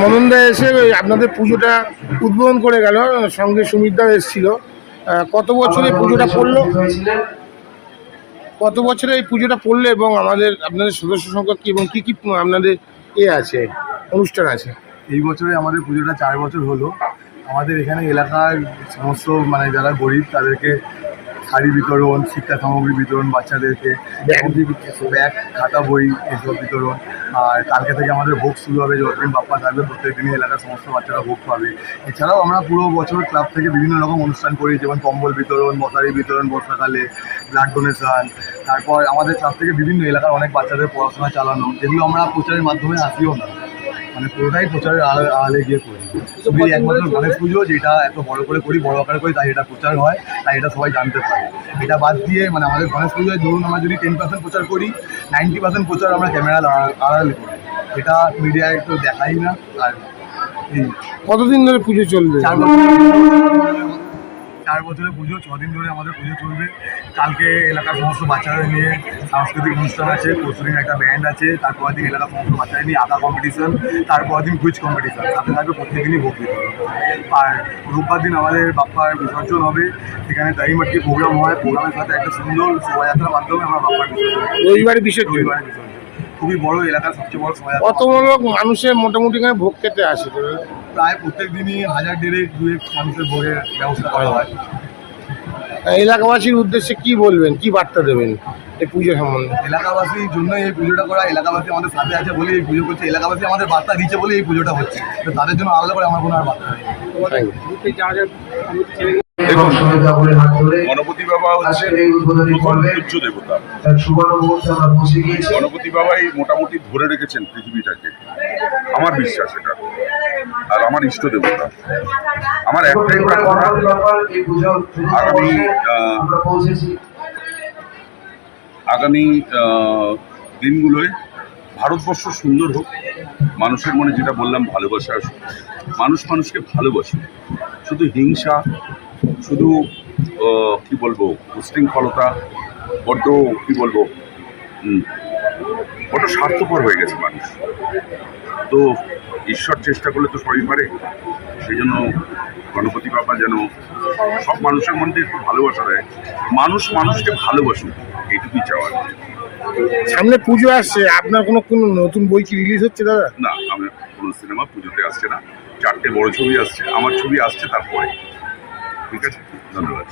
মনন্দা এসে আপনাদের পুজোটা উদ্বোধন করে গেল, সঙ্গে সুমিতদাও এসেছিল। কত বছর পুজোটা পড়ল? কত বছরে এই পুজোটা পড়ল এবং আমাদের, আপনাদের সদস্য সংখ্যা কি এবং কী কী আপনাদের এ আছে, অনুষ্ঠান আছে? এই বছরে আমাদের পুজোটা চার বছর হলো। আমাদের এখানে এলাকার সমস্ত মানে যারা গরিব, তাদেরকে শাড়ি বিতরণ শিক্ষা সামগ্রী বিতরণ বাচ্চাদেরকে ব্যাগ। খাতা বই এসব বিতরণ। আর কালকে থেকে আমাদের ভোগ শুরু হবে যতদিন বাপ্পা থাকবে প্রত্যেক দিনই এলাকার সমস্ত বাচ্চারা ভোগ পাবে। এছাড়াও আমরা পুরো বছর ক্লাব থেকে বিভিন্ন রকম অনুষ্ঠান করি যেমন কম্বল বিতরণ মশারি বিতরণ বর্ষাকালে ব্লাড ডোনেশন তারপর আমাদের ক্লাব থেকে বিভিন্ন এলাকার অনেক বাচ্চাদের পড়াশোনা চালানো যেগুলো আমরা প্রচারের মাধ্যমে আসিও না। মানে পুরোটাই প্রচারের আড়ালে আলে গিয়ে করি শুধু এই একমাত্র গণেশ পুজো যেটা এত বড় করে করি বড় আকারে করি তাই এটা প্রচার হয় তাই এটা সবাই জানতে পারে। এটা বাদ দিয়ে মানে আমাদের গণেশ পুজোয় ধরুন আমরা যদি টেন পার্সেন্ট প্রচার করি নাইনটি পার্সেন্ট প্রচার আমরা ক্যামেরা আড়ালে করি। এটা মিডিয়ায় একটু দেখাই না আর কতদিন ধরে পুজো চলবে? চার বছর। চার বছরের পুজো ছদিন ধরে আমাদের পুজো চলবে। কালকে এলাকার সমস্ত বাচ্চাদের নিয়ে সাংস্কৃতিক অনুষ্ঠান আছে পরশুদিন একটা ব্যান্ড আছে তারপর দিন এলাকার সমস্ত বাচ্চাদের নিয়ে আঁকা কম্পিটিশন তারপর দিন কুইজ কম্পিটিশন সাথে থাকবে প্রত্যেকদিনই ভোগ দিতে আর রোববার দিন আমাদের বাপ্পার বিসর্জন হবে সেখানে দাঁড়িমাটি প্রোগ্রাম হয় প্রোগ্রামের সাথে একটা সুন্দর শোভাযাত্রার মাধ্যমে আমরা বাপ্পার বিসর্জন। রবিবারে বিসর্জন? রবিবারে বিসর্জন। খুবই বড় এলাকার সবচেয়ে বড় শোভাযাত্রা কত লোক? মানুষের মোটামুটি এখানে ভোগ খেতে আসে প্রায় প্রত্যেক দিনই হাজার দেড়েক দুয়েক মানুষের ভোগের ব্যবস্থা করা হয়। এলাকাবাসীর উদ্দেশ্যে কি বলবেন? কি বার্তা দেবেন এই পুজো সম্বন্ধে? এলাকাবাসীর জন্য এই পুজোটা করা এলাকাবাসী আমাদের সাথে আছে বলে এই পুজো করছে এলাকাবাসী আমাদের বার্তা দিচ্ছে বলে এই পুজোটা হচ্ছে। তো তাদের জন্য আলাদা করে আমার কোনো আর বার্তা নেই। হাত ধরে গণপতি বাবা হচ্ছে এই উদ্বোধনী প্রথম পর্বে দেবতা। তার সুবর্ণ মুহূর্তে আমরা পৌঁছে গিয়েছি। গণপতি বাবাই মোটামুটি ধরে রেখেছেন পৃথিবীটাকে। আমার বিশ্বাস এটা। আর আমার ইষ্ট দেবতা। আমার একটাই প্রার্থনা। আগামী, আগামী দিনগুলোয় ভারতবর্ষ সুন্দর হোক। মানুষের মনে যেটা বললাম ভালোবাসা আসুক। মানুষ মানুষকে ভালোবাসে শুধু হিংসা শুধু কি বলব উশৃঙ্খলতা বড্ড কি বলব বড্ড স্বার্থপর হয়ে গেছে মানুষ। তো ঈশ্বর চেষ্টা করলে তো সবই পারে সেই জন্য গণপতি বাবা যেন সব মানুষের মধ্যে একটু ভালোবাসা দেয়। মানুষ মানুষকে ভালোবাসুক এইটুকুই চাওয়ার। সামনে পুজো আসছে আপনার কোনো কোনো নতুন বই কি রিলিজ হচ্ছে দাদা? না আমি কোনো সিনেমা পুজোতে আসছে না। চারটে বড় ছবি আসছে আমার ছবি আসছে তারপরে। ঠিক আছে? ধন্যবাদ।